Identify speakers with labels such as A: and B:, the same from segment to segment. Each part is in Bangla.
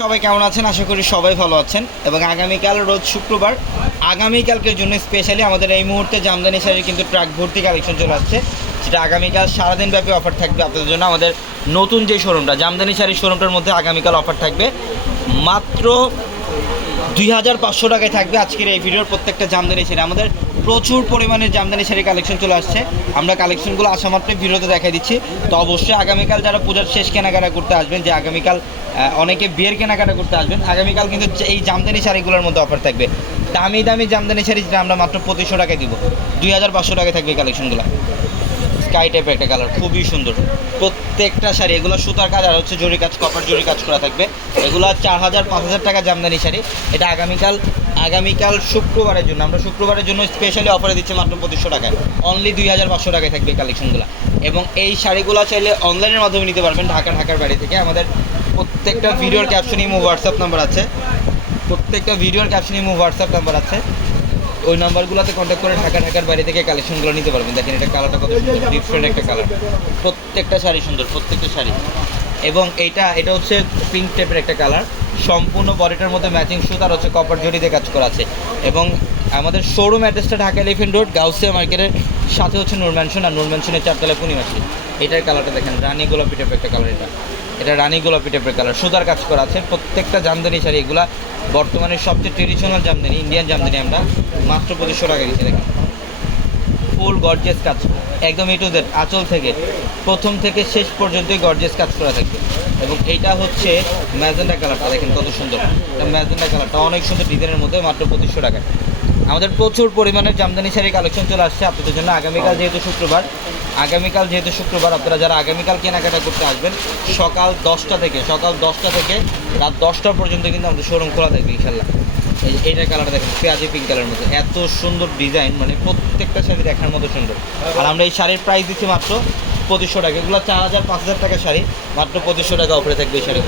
A: সবাই কেমন আছেন? আশা করি সবাই ভালো আছেন। এবং আগামীকাল, রোজ শুক্রবার, আগামীকালকের জন্য স্পেশালি আমাদের এই মুহূর্তে জামদানি শাড়ির কিন্তু ট্রাক ভর্তি কালেকশন চলে আসছে। যেটা আগামীকাল সারাদিন ব্যাপী অফার থাকবে আপনাদের জন্য। আমাদের নতুন যে শোরুমটা জামদানি শাড়ির শোরুমটার মধ্যে আগামীকাল অফার থাকবে। মাত্র দুই হাজার পাঁচশো টাকায় থাকবে আজকের এই ভিডিওর প্রত্যেকটা জামদানি শাড়ি। আমাদের প্রচুর পরিমাণে জামদানি শাড়ি কালেকশন চলে আসছে। আমরা কালেকশনগুলো আসা মাত্রই ভিডিওতে দেখা দিচ্ছি। তো অবশ্যই আগামীকাল যারা পূজার শেষ কেনাকাটা করতে আসবেন, যে আগামীকাল অনেকে বিয়ের কেনাকাটা করতে আসবেন, আগামীকাল কিন্তু এই জামদানি শাড়িগুলোর মধ্যে অফার থাকবে। দামি দামি জামদানি শাড়ি যেটা আমরা মাত্র পঁচিশশো টাকায় দিব। দুই হাজার পাঁচশো টাকায় থাকবে কালেকশনগুলো স্কাই টাইপের একটা কালার খুবই সুন্দর। প্রত্যেকটা শাড়ি এগুলো সুতার কাজ আর হচ্ছে জরি কাজ কপার জরি কাজ করা থাকবে। এগুলো চার হাজার পাঁচ হাজার টাকা জামদানি শাড়ি। এটা আগামীকাল আগামীকাল শুক্রবারের জন্য আমরা শুক্রবারের জন্য স্পেশালি অফারে দিচ্ছি মাত্র পঁচিশশো টাকায়। অনলি দুই হাজার পাঁচশো টাকায় থাকবে কালেকশনগুলো এবং এই শাড়িগুলো চাইলে অনলাইনের মাধ্যমে নিতে পারবেন ঢাকা ঢাকার বাড়ি থেকে। আমাদের প্রত্যেকটা ভিডিওর ক্যাপশন ইমো হোয়াটসঅ্যাপ নাম্বার আছে। প্রত্যেকটা ভিডিওর ক্যাপশন ইমো হোয়াটসঅ্যাপ নাম্বার আছে। ওই নাম্বারগুলোতে কন্ট্যাক্ট করে ঢাকা ঢাকার বাইরে থেকে কালেকশনগুলো নিতে পারবেন। দেখেন এটা কালারটা কত সুন্দর ডিফারেন্ট একটা কালার প্রত্যেকটা শাড়ি সুন্দর প্রত্যেকটা শাড়ি। এবং এইটা এটা হচ্ছে পিঙ্ক টাইপের একটা কালার সম্পূর্ণ বডিটার মধ্যে ম্যাচিং সুত আর হচ্ছে কপার জড়িতে কাজ করা আছে। এবং আমাদের শোরুম অ্যাড্রেসটা ঢাকা এলিফেন্ট রোড গাউসিয়া মার্কেটের সাথে হচ্ছে নূর ম্যানশন আর নূর ম্যানশনের চারতলায় পূর্ণিমাসি এটার কালারটা দেখেন রানী গোলাপি টাইপের একটা কালার এটা। এটা রানী গোলাপি টাইপের কালার সুতার কাজ করা আছে। প্রত্যেকটা জামদানি শাড়ি এগুলা বর্তমানে সবচেয়ে ট্রেডিশনাল জামদানি ইন্ডিয়ান জামদানি আমরা মাত্র পঁচিশশো টাকা দিচ্ছি দেখেন। ফুল গর্জেস কাজ একদম এ টু জেড আঁচল থেকে প্রথম থেকে শেষ পর্যন্তই গর্জেস কাজ করা থাকবে এবং এইটা হচ্ছে ম্যাজেন্ডা কালারটা দেখেন কত সুন্দর। ম্যাজেন্ডা কালারটা অনেক সুন্দর ডিজাইনের মধ্যে মাত্র পঁচিশশো টাকায়। আমাদের প্রচুর পরিমাণের জামদানি শাড়ি কালেকশন চলে আসছে আপনাদের জন্য আগামীকাল যেহেতু শুক্রবার। আগামীকাল যেহেতু শুক্রবার আপনারা যারা আগামীকাল কেনাকাটা করতে আসবেন সকাল দশটা থেকে সকাল দশটা থেকে রাত দশটা পর্যন্ত কিন্তু আমাদের শোরুম খোলা থাকবে ইনশাল্লাহ এইটার কালারটা দেখেন, পেঁয়াজি পিঙ্ক কালারের মধ্যে। এত সুন্দর ডিজাইন মানে প্রত্যেকটা শাড়ি দেখার মতো সুন্দর। আর আমরা এই শাড়ির প্রাইস দিচ্ছি মাত্র পঁচিশশো টাকা। এগুলো চার হাজার, পাঁচ হাজার টাকা শাড়ি। মাত্র পঁচিশশো টাকা অফারে থাকবে এই শাড়ি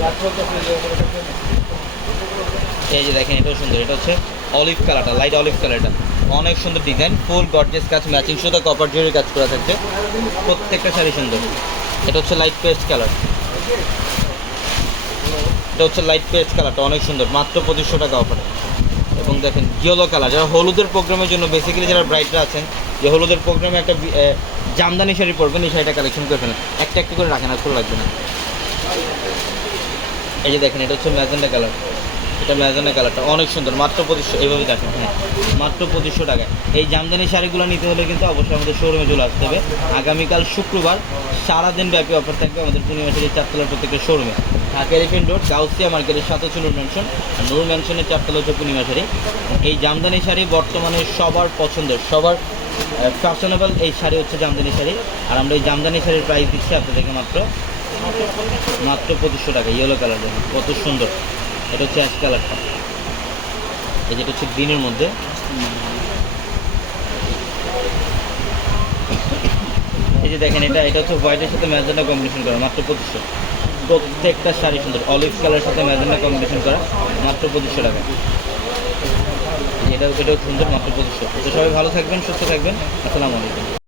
A: এই যে দেখেন, এটাও সুন্দর। এটা হচ্ছে অলিভ কালারটা লাইট অলিভ কালারটা অনেক সুন্দর ডিজাইন ফুল গর্জেস কাজ ম্যাচিং সুতো কপার জুয়েলের কাজ করা থাকছে। প্রত্যেকটা শাড়ি সুন্দর। এটা হচ্ছে লাইট পেস্ট কালার এটা হচ্ছে লাইট পেস্ট কালারটা অনেক সুন্দর। মাত্র পঁচিশশো টাকা অফারে এবং দেখেন ইয়েলো কালার যারা হলুদের প্রোগ্রামের জন্য বেসিক্যালি যারা ব্রাইটরা আছেন, যে হলুদের প্রোগ্রামে একটা জামদানি শাড়ি পরবেন, এই শাড়িটা কালেকশন করে ফেলেন। একটা একটা করে রাখেন, আর খুলে না। এই যে দেখেন, এটা হচ্ছে ম্যাজেন্ডা কালার এটা ম্যাজেন্ডা কালারটা অনেক সুন্দর। মাত্র পঁচিশশো, এইভাবে দেখেন হ্যাঁ। মাত্র পঁচিশশো টাকায়। এই জামদানি শাড়িগুলো নিতে হলে কিন্তু অবশ্যই আমাদের শোরুমে চলে আসতে হবে। আগামীকাল শুক্রবার সারাদিন ব্যাপী অফার থাকবে আমাদের পূর্ণিমা শাড়ির চারতলার প্রত্যেকটা শোরুমে ঢাকা এলিফেন্ট রোড গাউসিয়া মার্কেটের সাথে ছিল ম্যানশন আর নূর ম্যানশনের চারতলা হচ্ছে পূর্ণিমা শাড়ি। এই জামদানি শাড়ি বর্তমানে সবার পছন্দের, সবার ফ্যাশনেবল এই শাড়ি হচ্ছে জামদানি শাড়ি। আর আমরা এই জামদানি শাড়ির প্রাইস দিচ্ছি আপনাদেরকে মাত্র মাত্র পঁচিশশো টাকা ইয়েলো কালার কত সুন্দর। এটা হচ্ছে অ্যাশ কালারটা এই যেটা হচ্ছে গ্রিনের মধ্যে। এই যে দেখেন, এটা এটা হচ্ছে হোয়াইটের সাথে ম্যাজেন্ডা কম্বিনেশন করা, মাত্র পঁচিশশো। প্রত্যেকটা শাড়ি সুন্দর অলিভ কালারের সাথে ম্যাজেন্ডা কম্বিনেশন করা, মাত্র পঁচিশশো টাকা। এটা এটাও সুন্দর, মাত্র পঁচিশশো। তো সবাই ভালো থাকবেন, সুস্থ থাকবেন। আসসালামু আলাইকুম।